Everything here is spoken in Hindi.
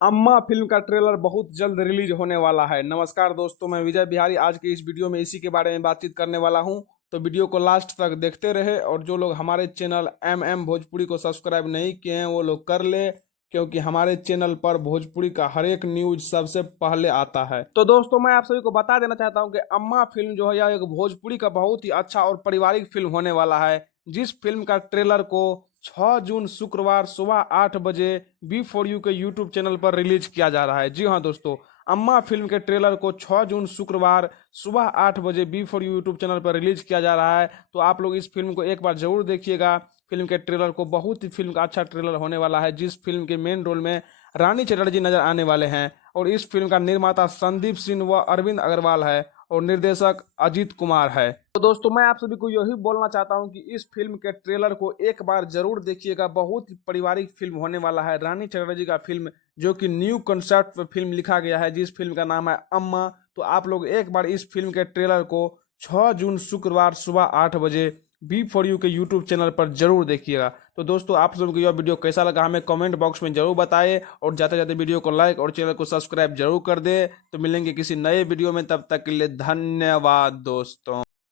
अम्मा फिल्म का ट्रेलर बहुत जल्द रिलीज होने वाला है। नमस्कार दोस्तों, मैं विजय बिहारी आज की इस वीडियो में इसी के बारे में बातचीत करने वाला हूं। तो वीडियो को लास्ट तक देखते रहे और जो लोग हमारे चैनल भोजपुरी को सब्सक्राइब नहीं किए हैं वो लोग कर ले, क्योंकि हमारे चैनल पर भोजपुरी का हर एक न्यूज सबसे पहले आता है। तो दोस्तों, मैं आप सभी को बता देना चाहता हूं कि अम्मा फिल्म जो है यह एक भोजपुरी का बहुत ही अच्छा और पारिवारिक फिल्म होने वाला है, जिस फिल्म का ट्रेलर को 6 जून शुक्रवार सुबह 8 बजे बी4U के यूट्यूब चैनल पर रिलीज किया जा रहा है। जी हाँ दोस्तों, अम्मा फिल्म के ट्रेलर को 6 जून शुक्रवार सुबह 8 बजे बी4U यूट्यूब चैनल पर रिलीज किया जा रहा है। तो आप लोग इस फिल्म को एक बार जरूर देखिएगा। फिल्म के ट्रेलर को बहुत ही फिल्म का अच्छा ट्रेलर होने वाला है, जिस फिल्म के मेन रोल में रानी चटर्जी नजर आने वाले हैं। और इस फिल्म का निर्माता संदीप सिंह व अरविंद अग्रवाल है और निर्देशक अजीत कुमार है। तो दोस्तों, मैं आप सभी को यही बोलना चाहता हूं कि इस फिल्म के ट्रेलर को एक बार जरूर देखिएगा। बहुत ही पारिवारिक फिल्म होने वाला है। रानी चटर्जी का फिल्म जो कि न्यू कंसेप्ट पे फिल्म लिखा गया है, जिस फिल्म का नाम है अम्मा। तो आप लोग एक बार इस फिल्म के ट्रेलर को 6 जून शुक्रवार सुबह 8 बजे बी4U के यूट्यूब चैनल पर जरूर देखिएगा। तो दोस्तों, आप लोगों को यह वीडियो कैसा लगा हमें कमेंट बॉक्स में जरूर बताएं और जाते जाते वीडियो को लाइक और चैनल को सब्सक्राइब जरूर कर दे। तो मिलेंगे किसी नए वीडियो में, तब तक के लिए धन्यवाद दोस्तों।